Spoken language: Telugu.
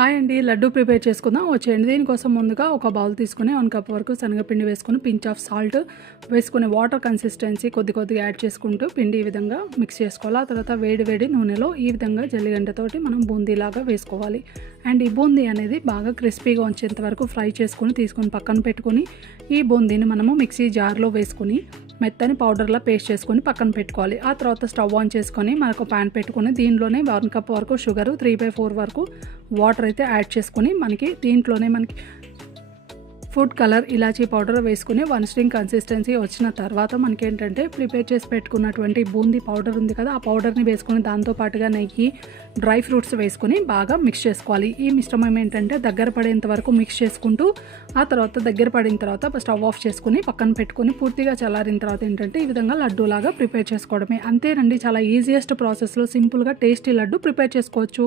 హాయ్ అండి. లడ్డు ప్రిపేర్ చేసుకుందాం వచ్చేయండి. దీనికోసం ముందుగా ఒక బౌల్ తీసుకుని 1 కప్ వరకు శనగపిండి వేసుకుని పించ్ ఆఫ్ సాల్ట్ వేసుకుని వాటర్ కన్సిస్టెన్సీ కొద్దిగా యాడ్ చేసుకుంటూ పిండి ఈ విధంగా మిక్స్ చేసుకోవాలి. ఆ తర్వాత వేడి నూనెలో ఈ విధంగా జల్లిగంటతోటి మనం బూందీలాగా వేసుకోవాలి. అండ్ ఈ బూందీ అనేది బాగా క్రిస్పీగా వచ్చేంత వరకు ఫ్రై చేసుకుని తీసుకొని పక్కన పెట్టుకుని ఈ బూందీని మనము మిక్సీ జార్లో వేసుకుని మెత్తని పౌడర్లా పేస్ట్ చేసుకొని పక్కన పెట్టుకోవాలి. ఆ తర్వాత స్టవ్ ఆన్ చేసుకొని మనకు ప్యాన్ పెట్టుకొని దీనిలోనే 1 కప్ వరకు షుగరు 3/4 వరకు వాటర్ అయితే యాడ్ చేసుకొని దీంట్లోనే మనకి ఫుడ్ కలర్ ఇలాచీ పౌడర్ వేసుకుని 1 స్ట్రింగ్ కన్సిస్టెన్సీ వచ్చిన తర్వాత మనకేంటంటే ప్రిపేర్ చేసి పెట్టుకున్నటువంటి బూందీ పౌడర్ ఉంది కదా, ఆ పౌడర్ని వేసుకుని దాంతోపాటుగా నెయ్యి, డ్రై ఫ్రూట్స్ వేసుకొని బాగా మిక్స్ చేసుకోవాలి. ఈ మిశ్రమం ఏంటంటే దగ్గర పడేంత వరకు మిక్స్ చేసుకుంటూ ఆ తర్వాత దగ్గర పడిన తర్వాత స్టవ్ ఆఫ్ చేసుకుని పక్కన పెట్టుకుని పూర్తిగా చల్లారిన తర్వాత ఏంటంటే ఈ విధంగా లడ్డూలాగా ప్రిపేర్ చేసుకోవడమే. అంతేనండి, చాలా ఈజియెస్ట్ ప్రాసెస్లో సింపుల్గా టేస్టీ లడ్డు ప్రిపేర్ చేసుకోవచ్చు.